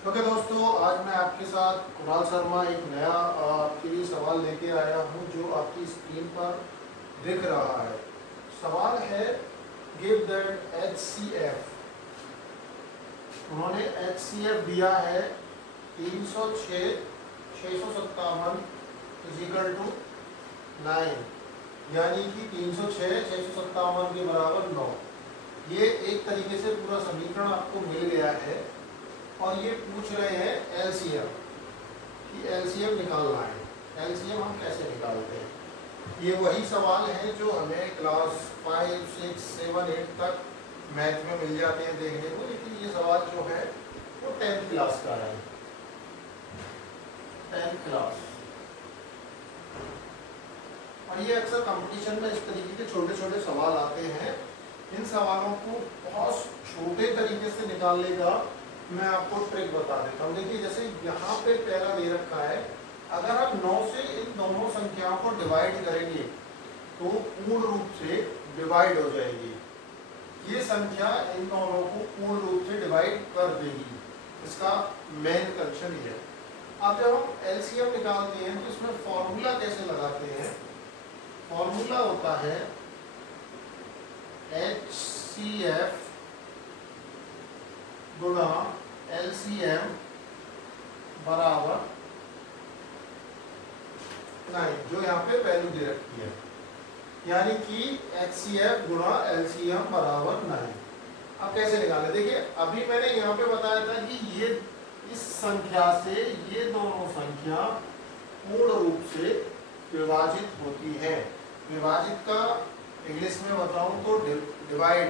Okay दोस्तों, आज मैं आपके साथ कुणाल शर्मा एक नया आपके लिए सवाल लेके आया हूं जो आपकी स्क्रीन पर दिख रहा है। सवाल है गिव दैट HCF। उन्होंने HCF दिया है 306 657 इजिकल टू 9, यानी कि 306 657 के बराबर 9। ये एक तरीके से पूरा समीकरण आपको मिल गया है और ये पूछ रहे हैं LCM कि LCM निकालना है। LCM हम कैसे निकालते हैं? ये वही सवाल है जो हमें क्लास 5, 6, 7, 8 तक मैथ में मिल जाते हैं देखने को, लेकिन ये सवाल जो है वो 10th क्लास का है। 10th क्लास, और ये अक्सर कंपटीशन में इस तरीके के छोटे छोटे सवाल आते हैं। इन सवालों को बहुत छोटे तरीके से निकालने का मैं आपको ट्रिक बता देता हूँ। देखिए, जैसे यहाँ पे पहला दे रखा है, अगर आप 9 से इन दोनों संख्याओं को डिवाइड करेंगे तो पूर्ण रूप से डिवाइड हो जाएगी। ये संख्या इन दोनों को पूर्ण रूप से डिवाइड कर देगी। इसका मेन कंडीशन ये है। अब जब हम LCM निकालते हैं तो इसमें फॉर्मूला कैसे लगाते हैं? फॉर्मूला होता है HCF गुणा LCM बराबर 9, जो यहाँ पे वैल्यू दे रखी है, यानी कि HCF गुणा LCM बराबर 9। अब कैसे निकालें? देखिए, अभी मैंने यहाँ पे बताया था कि ये इस संख्या से ये दोनों संख्या पूर्ण रूप से विभाजित होती है। विभाजित का इंग्लिश में बताऊं तो डिवाइड,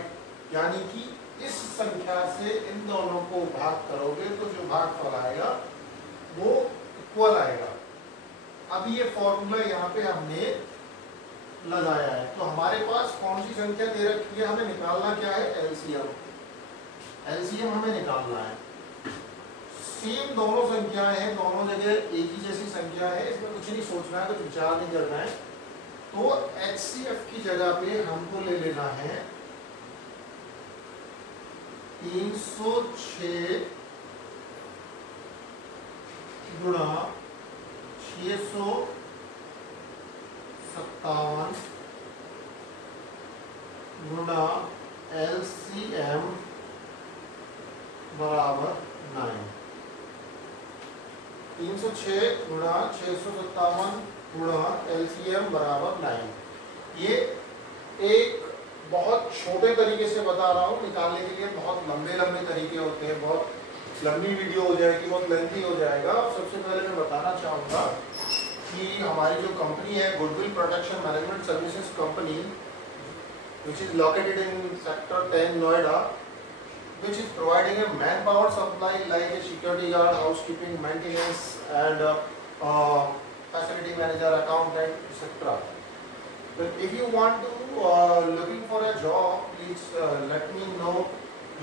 यानी कि इस संख्या से इन दोनों को भाग करोगे तो जो भागफल आएगा वो इक्वल आएगा। अब ये फॉर्मूला यहाँ पे हमने लगाया है, तो हमारे पास कौन सी संख्या दे रखी है? हमें निकालना क्या है? LCM। LCM हमें निकालना है। सेम दोनों संख्याएं हैं, दोनों जगह एक ही जैसी संख्या है, इसमें कुछ नहीं सोचना है, कुछ विचार नहीं करना है। तो HCF की जगह पे हमको ले लेना है 306 गुणा 657 गुणा LCM बराबर 9। 306 गुणा 657 गुणा LCM बराबर 9। ये एक बहुत छोटे तरीके से बता रहा हूँ, निकालने के लिए बहुत लंबे लंबे तरीके होते हैं, बहुत लंबी वीडियो हो जाएगी, बहुत लेंथी हो जाएगा। सबसे पहले मैं बताना चाहूँगा कि हमारी जो कंपनी है goodwill protection management services company, which is located in sector 10 Noida, which is providing a manpower supply like a security guard, housekeeping, maintenance and facility manager, accountant, etc. But if you want to looking for a job, please let me know.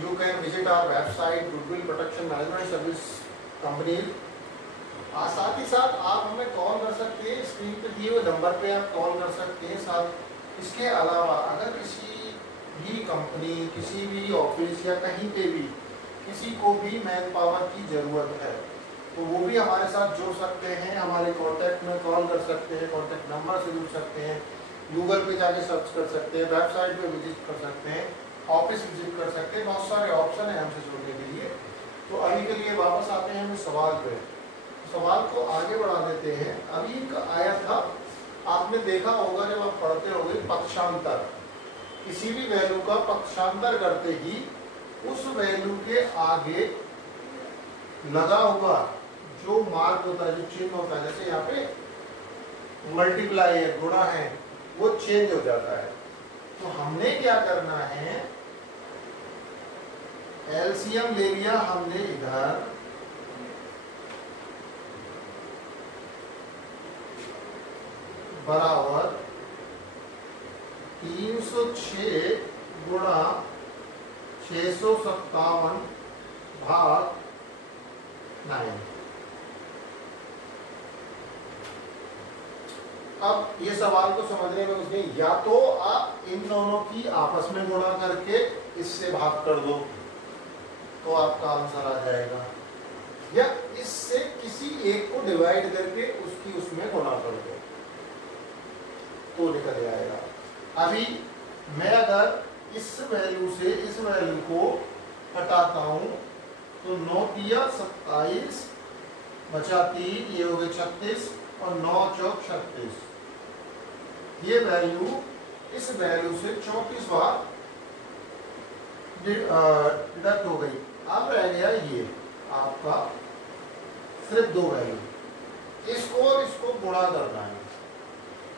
You can visit our website Goodwill Protection Management Service Company. साथ ही साथ आप हमें call कर सकते हैं, screen पे दिए हुए नंबर पे आप कॉल कर सकते हैं। साथ इसके अलावा अगर किसी भी कंपनी, किसी भी ऑफिस या कहीं पे भी किसी को भी मैन पावर की ज़रूरत है तो वो भी हमारे साथ जुड़ सकते हैं। हमारे कांटेक्ट में कॉल कर सकते हैं, कांटेक्ट नंबर से जुड़ सकते हैं, गूगल पे जाके सर्च कर सकते हैं, वेबसाइट पे विजिट कर सकते हैं, ऑफिस विजिट कर सकते हैं। बहुत सारे ऑप्शन हैं हमसे जुड़ने के लिए। तो अभी के लिए वापस आते हैं हम सवाल पे। सवाल को आगे बढ़ा देते हैं। अभी का आया था, आपने देखा होगा जब आप पढ़ते होंगे पक्षांतर, किसी भी वैल्यू का पक्षांतर करते ही उस वैल्यू के आगे लगा हुआ जो मार्क होता है, जो चिन्ह होता है, जैसे यहाँ पे मल्टीप्लाई है, गुणा है, वो चेंज हो जाता है। तो हमने क्या करना है? LCM ले लिया हमने इधर, बराबर 306 गुणा 657 भाग 9। अब ये सवाल को समझने में उसने या तो आप इन दोनों की आपस में गुणा करके इससे भाग कर दो तो आपका आंसर आ जाएगा, या इससे किसी एक को डिवाइड करके उसकी उसमें गुणा कर दो तो निकल जाएगा। अभी मैं अगर इस वैल्यू से इस वैल्यू को हटाता हूं तो 9 तिया 27 बचा 3, ये हो गए 36 और 9 चौक 36। ये वैल्यू इस वैल्यू से 34 बार डिडक्ट हो गई। अब रह गया ये आपका सिर्फ 2 वैल्यू, इसको और इसको गुणा करना है।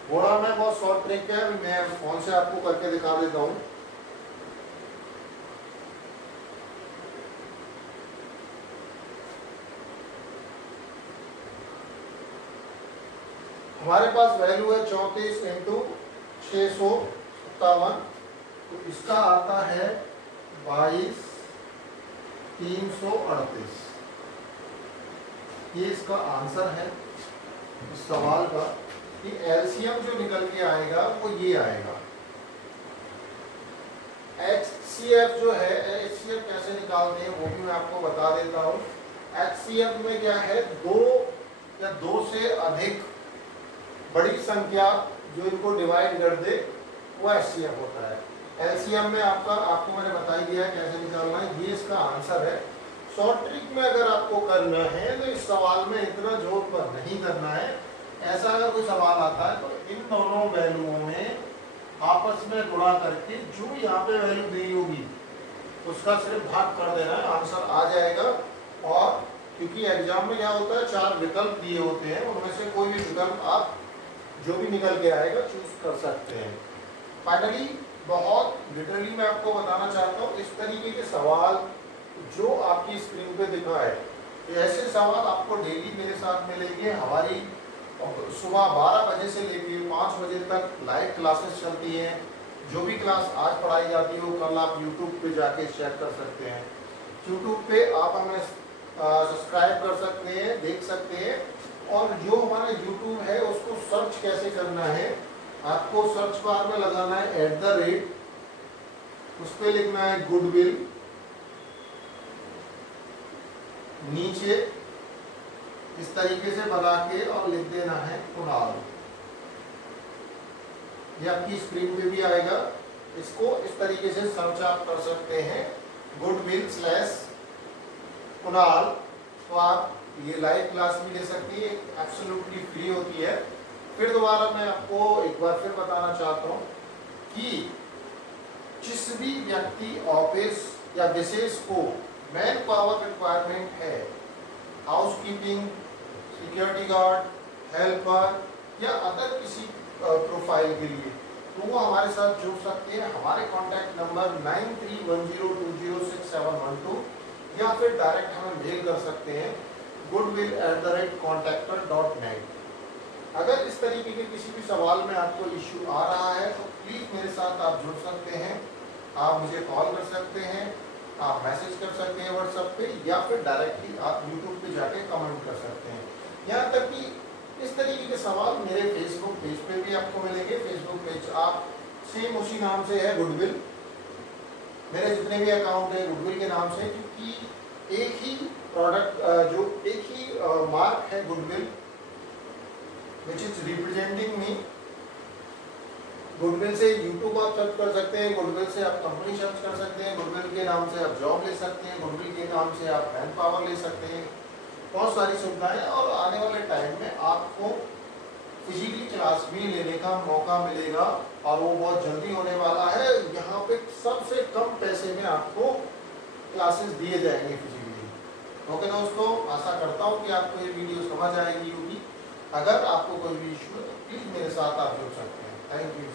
गुणा में बहुत शॉर्ट ट्रिक है, मैं फोन से आपको करके दिखा देता हूं। हमारे पास वैल्यू है 34 इंटू 657, तो इसका आता है 22,338। ये इसका आंसर है इस सवाल का कि एलसीएम जो निकल के आएगा वो ये आएगा। एचसीएफ जो है, एचसीएफ कैसे निकालते हैं वो भी मैं आपको बता देता हूँ। एचसीएफ में क्या है, 2 या 2 से अधिक बड़ी संख्या जो इनको डिवाइड कर दे वो एचसीएफ होता है। एलसीएम में आपको मैंने बता ही दिया कैसे निकालना है, ये इसका आंसर है। शॉर्ट ट्रिक में अगर आपको करना है तो इस सवाल में इतना जोर पर नहीं करना है। ऐसा अगर कोई सवाल आता है तो इन दोनों वैल्यूओं में आपस में गुणा करके जो यहाँ पे वैल्यू दी होगी उसका सिर्फ भाग कर देना है, आंसर आ जाएगा। और क्योंकि एग्जाम में क्या होता है, 4 विकल्प दिए होते हैं, उनमें से कोई भी विकल्प आप जो भी निकल के आएगा चूज कर सकते हैं। फाइनली बहुत लिटरली मैं आपको बताना चाहता हूँ, इस तरीके के सवाल जो आपकी स्क्रीन पे दिखा है, ऐसे सवाल आपको डेली मेरे साथ मिलेंगे। हमारी सुबह 12 बजे से लेकर 5 बजे तक लाइव क्लासेस चलती हैं। जो भी क्लास आज पढ़ाई जाती हो कल आप YouTube पे जाके चेक कर सकते हैं। YouTube पे आप हमें सब्सक्राइब कर सकते हैं, देख सकते हैं। और जो हमारा YouTube है उसको सर्च कैसे करना है, आपको सर्च बार में लगाना है @ उस पर लिखना है गुडविल, नीचे इस तरीके से बना के और लिख देना है कुणाल। ये आपकी स्क्रीन पे भी आएगा। इसको इस तरीके से सर्च आप कर सकते हैं गुडविल/कुणाल। तो आप ये लाइव क्लास भी ले सकती है, एब्सोल्युटली फ्री होती है। फिर दोबारा मैं आपको एक बार फिर बताना चाहता हूँ कि जिस भी व्यक्ति ऑफिस या विशेष को मैन पावर रिक्वायरमेंट है, हाउसकीपिंग, सिक्योरिटी गार्ड, हेल्पर या अदर किसी प्रोफाइल के लिए, तो वो हमारे साथ जुड़ सकते हैं। हमारे कॉन्टैक्ट नंबर 9310206712 या फिर डायरेक्ट हमें मेल कर सकते हैं goodwill@contactor.net। अगर इस तरीके के किसी भी सवाल में आपको इश्यू आ रहा है तो प्लीज़ मेरे साथ आप जुड़ सकते हैं। आप मुझे कॉल कर सकते हैं, आप मैसेज कर सकते हैं व्हाट्सएप पे, या फिर डायरेक्टली आप यूट्यूब पे जाके कमेंट कर सकते हैं। यहाँ तक कि इस तरीके के सवाल मेरे फेसबुक पेज पे भी आपको मिलेंगे। फेसबुक पेज आप सेम उसी नाम से है गुडविल, मेरे जितने भी अकाउंट है गुडविल के नाम से, क्योंकि एक ही प्रोडक्ट जो एक ही मार्क है goodwill which is representing me. Goodwill से यूट्यूब आप सर्च कर सकते हैं, गुडविल से आप कंपनी सर्च कर सकते हैं, गुडविल के नाम से आप जॉब ले सकते हैं, गुडविल के नाम से आप मैन पावर ले सकते हैं। बहुत सारी सुविधाएं, और आने वाले टाइम में आपको फिजिकली क्लास भी लेने का मौका मिलेगा और वो बहुत जल्दी होने वाला है। यहाँ पे सबसे कम पैसे में आपको क्लासेस दिए जाएंगे फिजिकली। ओके दोस्तों, आशा करता हूँ कि आपको ये वीडियो समझ आएगी होगी। अगर आपको कोई भी इशू है तो प्लीज़ मेरे साथ आप जुड़ सकते हैं। Thank you.